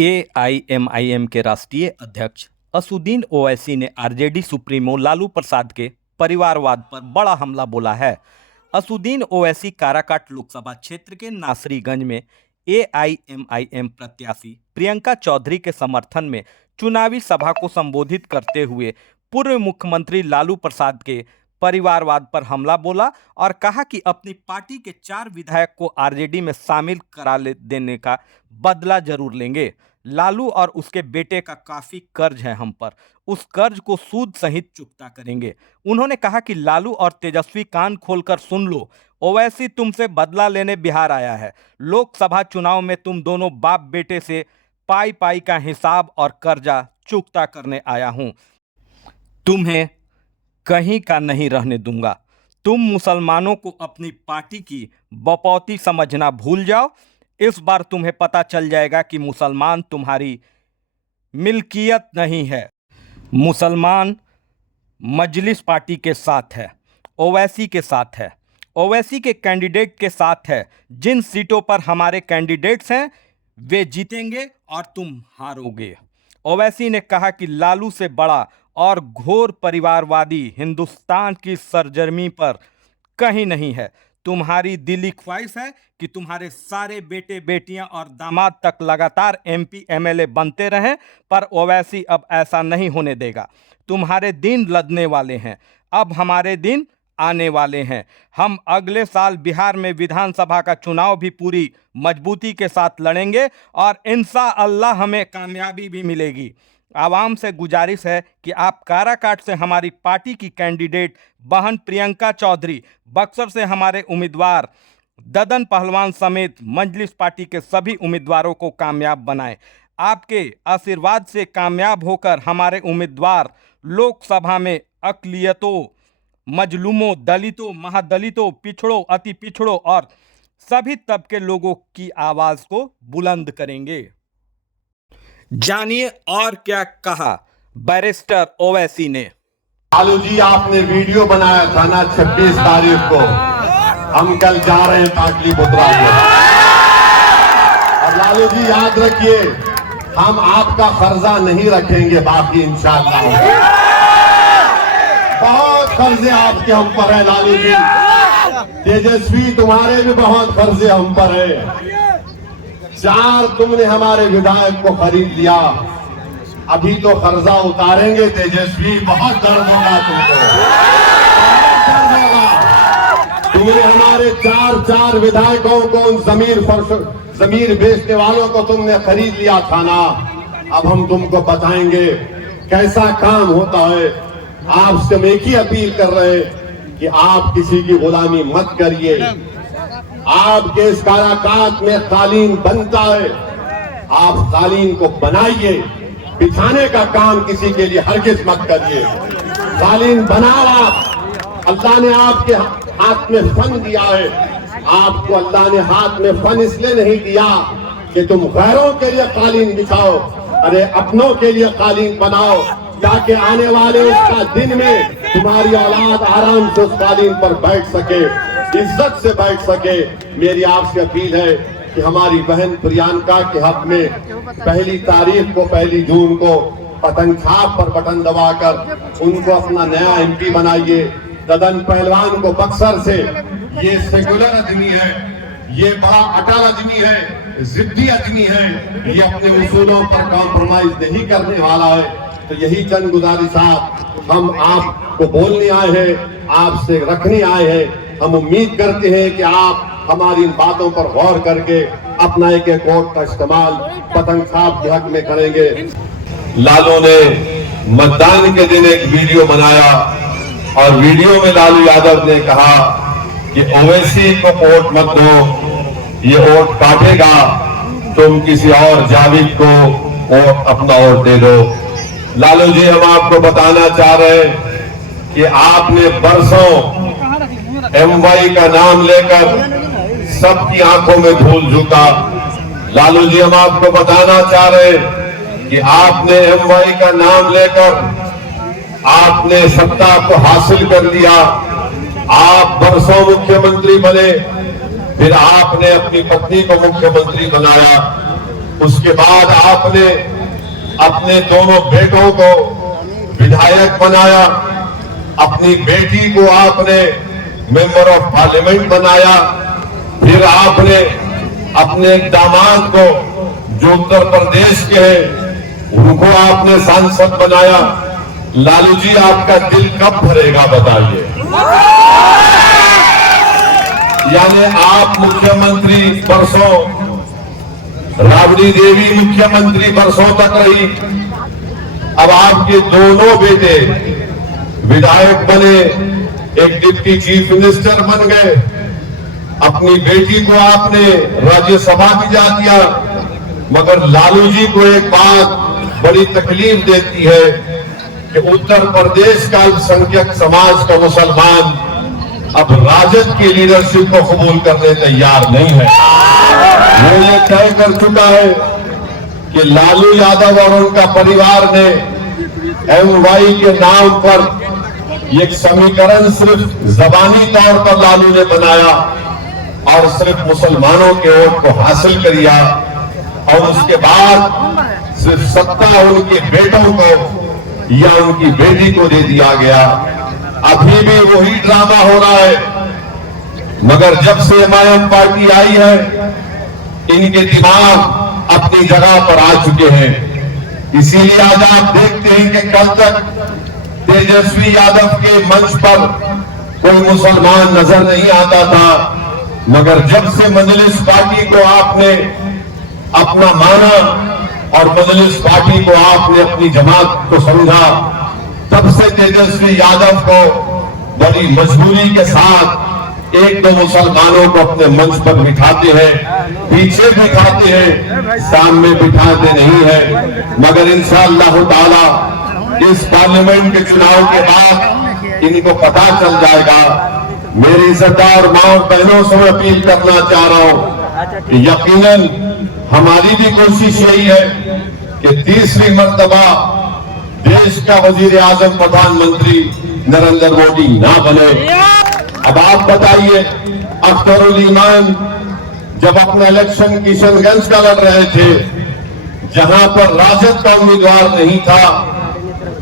AIMIM के राष्ट्रीय अध्यक्ष असदुद्दीन ओवैसी ने आरजेडी सुप्रीमो लालू प्रसाद के परिवारवाद पर बड़ा हमला बोला है। असदुद्दीन ओवैसी काराकाट लोकसभा क्षेत्र के नासरीगंज में एआईएमआईएम प्रत्याशी प्रियंका चौधरी के समर्थन में चुनावी सभा को संबोधित करते हुए पूर्व मुख्यमंत्री लालू प्रसाद के परिवारवाद पर हमला बोला और कहा कि अपनी पार्टी के 4 विधायक को आरजेडी में शामिल करा देने का बदला जरूर लेंगे। लालू और उसके बेटे का काफी कर्ज है हम पर, उस कर्ज को सूद सहित चुकता करेंगे। उन्होंने कहा कि लालू और तेजस्वी कान खोलकर सुन लो, ओवैसी तुमसे बदला लेने बिहार आया है। लोकसभा चुनाव में तुम दोनों बाप बेटे से पाई पाई का हिसाब और कर्जा चुकता करने आया हूं। तुम्हें कहीं का नहीं रहने दूंगा। तुम मुसलमानों को अपनी पार्टी की बपौती समझना भूल जाओ। इस बार तुम्हें पता चल जाएगा कि मुसलमान तुम्हारी मिल्कियत नहीं है। मुसलमान मजलिस पार्टी के साथ है, ओवैसी के साथ है, ओवैसी के कैंडिडेट के साथ है। जिन सीटों पर हमारे कैंडिडेट्स हैं वे जीतेंगे और तुम हारोगे। ओवैसी ने कहा कि लालू से बड़ा और घोर परिवारवादी हिंदुस्तान की सरजमी पर कहीं नहीं है। तुम्हारी दिली ख्वाहिश है कि तुम्हारे सारे बेटे बेटियां और दामाद तक लगातार एमपी एमएलए बनते रहें, पर ओवैसी अब ऐसा नहीं होने देगा। तुम्हारे दिन लदने वाले हैं, अब हमारे दिन आने वाले हैं। हम अगले साल बिहार में विधानसभा का चुनाव भी पूरी मजबूती के साथ लड़ेंगे और इंशाअल्लाह हमें कामयाबी भी मिलेगी। आवाम से गुजारिश है कि आप काराकाट से हमारी पार्टी की कैंडिडेट बहन प्रियंका चौधरी, बक्सर से हमारे उम्मीदवार ददन पहलवान समेत मजलिस पार्टी के सभी उम्मीदवारों को कामयाब बनाएं। आपके आशीर्वाद से कामयाब होकर हमारे उम्मीदवार लोकसभा में अक़लियतों, मजलूमों, दलितों, महादलितों, पिछड़ों, अति पिछड़ों और सभी तबके लोगों की आवाज़ को बुलंद करेंगे। जानिए और क्या कहा बैरिस्टर ओवैसी ने। लालू जी, आपने वीडियो बनाया था ना 26 तारीख को, हम कल जा रहे हैं पाटलिपुत्रा में। और लालू जी याद रखिए, हम आपका कर्जा नहीं रखेंगे बाकी इंशाअल्लाह। बहुत कर्जे आपके हम पर है लालू जी। तेजस्वी, तुम्हारे भी बहुत कर्जे हम पर है। 4 तुमने हमारे विधायक को खरीद लिया, अभी तो कर्जा उतारेंगे तेजस्वी, बहुत दर्द होगा तुमको, दर्द होगा। तुमने हमारे 4 विधायकों को, उन जमीन बेचने वालों को तुमने खरीद लिया था ना। अब हम तुमको बताएंगे कैसा काम होता है। आपसे हम एक ही अपील कर रहे हैं कि आप किसी की गुलामी मत करिए। आपके इस काराकाट में कालीन बनता है, आप कालीन को बनाइए। बिछाने का काम किसी के लिए हरगिज मत करिए। कालीन बनाओ आप। अल्लाह ने आपके हाथ में फन दिया है। आपको अल्लाह ने हाथ में फन इसलिए नहीं दिया कि तुम गैरों के लिए कालीन बिछाओ, अरे अपनों के लिए कालीन बनाओ, ताकि आने वाले उसका दिन में तुम्हारी औलाद आराम से उस कालीन पर बैठ सके, इज्जत से बैठ सके। मेरी आपसे अपील है कि हमारी बहन प्रियंका के हक में 1 तारीख को, 1 जून को पतंग छाप पर बटन दबाकर उनको अपना नया एमपी बनाइए। ददन पहलवान को बक्सर से, ये सेकुलर आदमी है, ये बड़ा अटल आदमी है, जिद्दी आदमी है, ये अपने उसूलों पर कॉम्प्रोमाइज नहीं करने वाला है। तो यही चंद गुजारिशात हम आपको बोलने आए हैं, आपसे रखने आए हैं। हम उम्मीद करते हैं कि आप हमारी इन बातों पर गौर करके अपना एक वोट का इस्तेमाल पतंग छाप के हक में करेंगे। लालू ने मतदान के दिन एक वीडियो बनाया और वीडियो में लालू यादव ने कहा कि ओवैसी को वोट मत दो, ये वोट काटेगा, तुम किसी और जाविद को अपना वोट दे दो। लालू जी, हम आपको बताना चाह रहे हैं कि आपने बरसों एमवाई का नाम लेकर सबकी आंखों में धूल झोंका। लालू जी, हम आपको बताना चाह रहे हैं कि आपने एमवाई का नाम लेकर आपने सत्ता को हासिल कर लिया। आप बरसों मुख्यमंत्री बने, फिर आपने अपनी पत्नी को मुख्यमंत्री बनाया। उसके बाद आपने अपने दोनों बेटों को विधायक बनाया, अपनी बेटी को आपने मेंबर ऑफ पार्लियामेंट बनाया, फिर आपने अपने एक दामाद को जो उत्तर प्रदेश के हैं उनको आपने सांसद बनाया। लालू जी, आपका दिल कब भरेगा बताइए। यानी आप मुख्यमंत्री बरसों, राबड़ी देवी मुख्यमंत्री बरसों तक रही, अब आपके दोनों बेटे विधायक बने, एक डिप्टी चीफ मिनिस्टर बन गए, अपनी बेटी को आपने राज्यसभा भिजा दिया। मगर लालू जी को एक बात बड़ी तकलीफ देती है कि उत्तर प्रदेश का अल्पसंख्यक समाज का मुसलमान अब राजद की लीडरशिप को कबूल करने तैयार नहीं है। वो ये तय कर चुका है कि लालू यादव और उनका परिवार ने MY के नाम पर एक समीकरण सिर्फ जबानी तौर पर लालू ने बनाया और सिर्फ मुसलमानों के वोट को हासिल कर लिया, और उसके बाद सिर्फ सत्ता उनके बेटों को या उनकी बेटी को दे दिया गया। अभी भी वही ड्रामा हो रहा है। मगर जब से MIM पार्टी आई है, इनके दिमाग अपनी जगह पर आ चुके हैं। इसीलिए आज आप देखते हैं कि कल तक तेजस्वी यादव के मंच पर कोई मुसलमान नजर नहीं आता था, मगर जब से मजलिस पार्टी को आपने अपना माना और मजलिस पार्टी को आपने अपनी जमात को समझा, तब से तेजस्वी यादव को बड़ी मजबूरी के साथ एक दो मुसलमानों को अपने मंच पर बिठाते हैं, पीछे बिठाते हैं, सामने बिठाते नहीं है। मगर इंशाअल्लाह ताला इस पार्लियामेंट के चुनाव के बाद इनको पता चल जाएगा। मेरी सरकार मां और बहनों से अपील करना चाह रहा हूं कि यकीनन हमारी भी कोशिश यही है कि तीसरी मर्तबा देश का वजीर आजम प्रधानमंत्री नरेंद्र मोदी ना बने। अब आप बताइए, अख्तरुल ईमान जब अपना इलेक्शन किशनगंज का लड़ रहे थे, जहां पर राजद का उम्मीदवार नहीं था,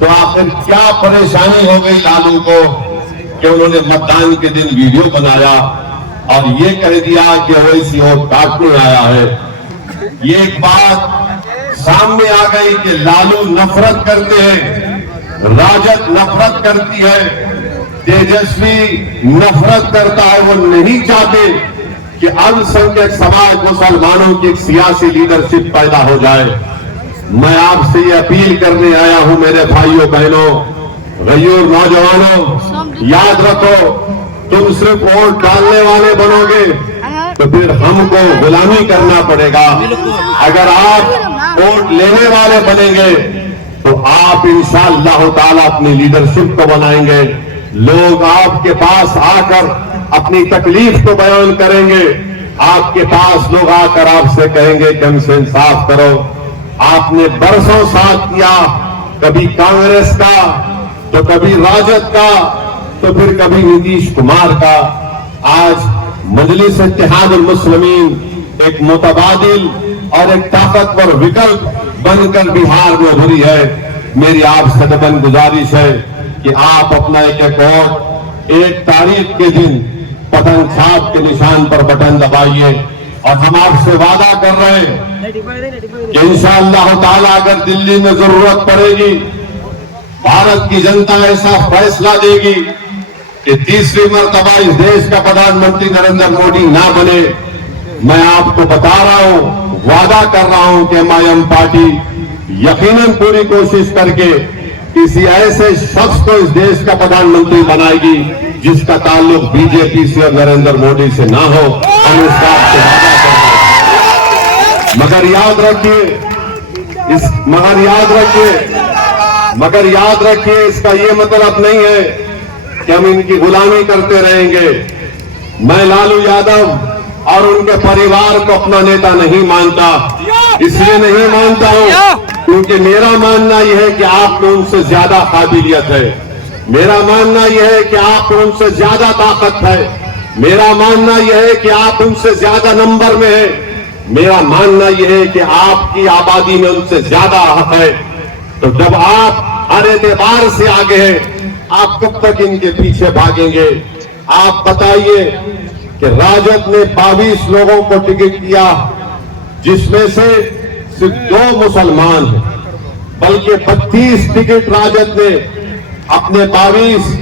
तो आखिर क्या परेशानी हो गई लालू को कि उन्होंने मतदान के दिन वीडियो बनाया और ये कह दिया कि ओवैसी वोट काटने आया है। ये एक बात सामने आ गई कि लालू नफरत करते हैं, राजद नफरत करती है, तेजस्वी नफरत करता है। वो नहीं चाहते कि अल्पसंख्यक समाज मुसलमानों की एक सियासी लीडरशिप पैदा हो जाए। मैं आपसे ये अपील करने आया हूं मेरे भाइयों बहनों, गयूर नौजवानों, याद रखो, तुम सिर्फ वोट डालने वाले बनोगे तो फिर हमको गुलामी करना पड़ेगा। अगर आप वोट लेने वाले बनेंगे तो आप इंशाअल्लाह ताला अपनी लीडरशिप को बनाएंगे। लोग आपके पास आकर अपनी तकलीफ को बयान करेंगे, आपके पास लोग आकर आपसे कहेंगे कि हमसे इंसाफ करो। आपने बरसों साथ किया, कभी कांग्रेस का, तो कभी राजद का, तो फिर कभी नीतीश कुमार का। आज मजलिस इत्तेहादुल मुस्लिमीन एक मुतबादिल और एक ताकतवर विकल्प बनकर बिहार में उभरी है। मेरी आपसे दबन गुजारिश है कि आप अपना एक वोट 1 तारीख के दिन पतंग छाप के निशान पर बटन दबाइए। और हम आपसे वादा कर रहे हैं कि इंशाअल्लाह ताला अगर दिल्ली में जरूरत पड़ेगी, भारत की जनता ऐसा फैसला देगी कि तीसरी मर्तबा इस देश का प्रधानमंत्री नरेंद्र मोदी ना बने, मैं आपको बता रहा हूं, वादा कर रहा हूं कि MIM पार्टी यकीनन पूरी कोशिश करके किसी ऐसे शख्स को इस देश का प्रधानमंत्री बनाएगी जिसका ताल्लुक बीजेपी से और नरेंद्र मोदी से ना हो। हम इस बात से वादा कर रहे हैं। मगर याद रखिए, इसका ये मतलब नहीं है कि हम इनकी गुलामी करते रहेंगे। मैं लालू यादव और उनके परिवार को अपना नेता नहीं मानता। इसलिए नहीं मानता हूं क्योंकि मेरा मानना यह है कि आप में उनसे ज्यादा काबिलियत है, मेरा मानना यह है कि आप में उनसे ज्यादा ताकत है, मेरा मानना यह है कि आप उनसे ज्यादा नंबर में है, मेरा मानना यह है कि आपकी आबादी में उनसे ज्यादा हक है। तो जब आप हर एतबार से आगे हैं, आप कब तक इनके पीछे भागेंगे? आप बताइए कि राजद ने 22 लोगों को टिकट दिया, जिसमें से सिर्फ 2 मुसलमान हैं, बल्कि 32 टिकट राजद ने अपने 22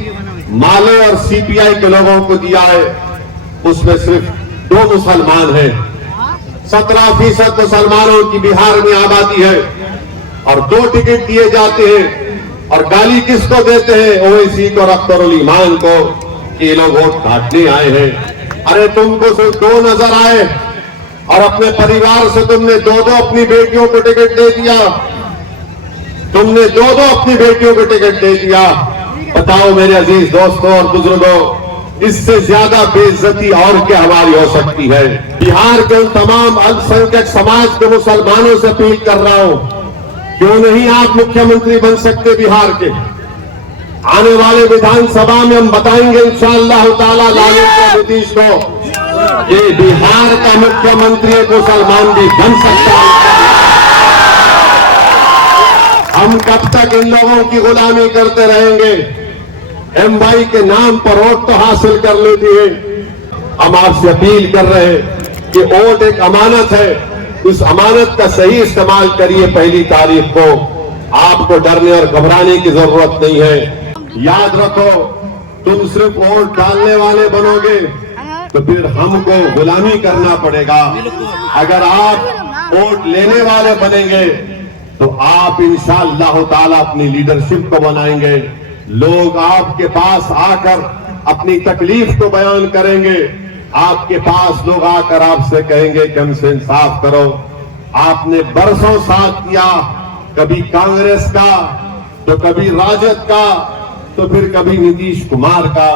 माले और सीपीआई के लोगों को दिया है, उसमें सिर्फ 2 मुसलमान हैं। 17% मुसलमानों की बिहार में आबादी है और 2 टिकट दिए जाते हैं। और गाली किसको देते हैं? ओवैसी को और अख्तरुल ईमान को, कि ये लोग वोट काटने आए हैं। अरे तुमको सिर्फ 2 नजर आए और अपने परिवार से तुमने 2-2 अपनी बेटियों को टिकट दे दिया। तुमने 2-2 अपनी बेटियों को टिकट दे दिया। बताओ मेरे अजीज दोस्तों और बुजुर्गों, इससे ज्यादा बेइज्जती और क्या हमारी हो सकती है? बिहार के उन तमाम अल्पसंख्यक समाज के मुसलमानों से अपील कर रहा हूं, क्यों नहीं आप मुख्यमंत्री बन सकते बिहार के? आने वाले विधानसभा में हम बताएंगे इंशाअल्लाह ताला लालू को, नीतीश को, ये बिहार का मुख्यमंत्री एक मुसलमान भी बन सकता है। हम कब तक इन लोगों की गुलामी करते रहेंगे? एमवाई के नाम पर वोट तो हासिल कर लेती है। हम आपसे अपील कर रहे हैं कि वोट एक अमानत है, उस अमानत का सही इस्तेमाल करिए। 1 तारीख को आपको डरने और घबराने की जरूरत नहीं है। याद रखो, तुम सिर्फ वोट डालने वाले बनोगे तो फिर हमको गुलामी करना पड़ेगा। अगर आप वोट लेने वाले बनेंगे तो आप इंशाअल्लाह ताला अपनी लीडरशिप को बनाएंगे। लोग आपके पास आकर अपनी तकलीफ को बयान करेंगे। आपके पास लोग आकर आपसे कहेंगे कि हमसे इंसाफ करो। आपने बरसों साथ दिया, कभी कांग्रेस का, तो कभी राजद का, तो फिर कभी नीतीश कुमार का।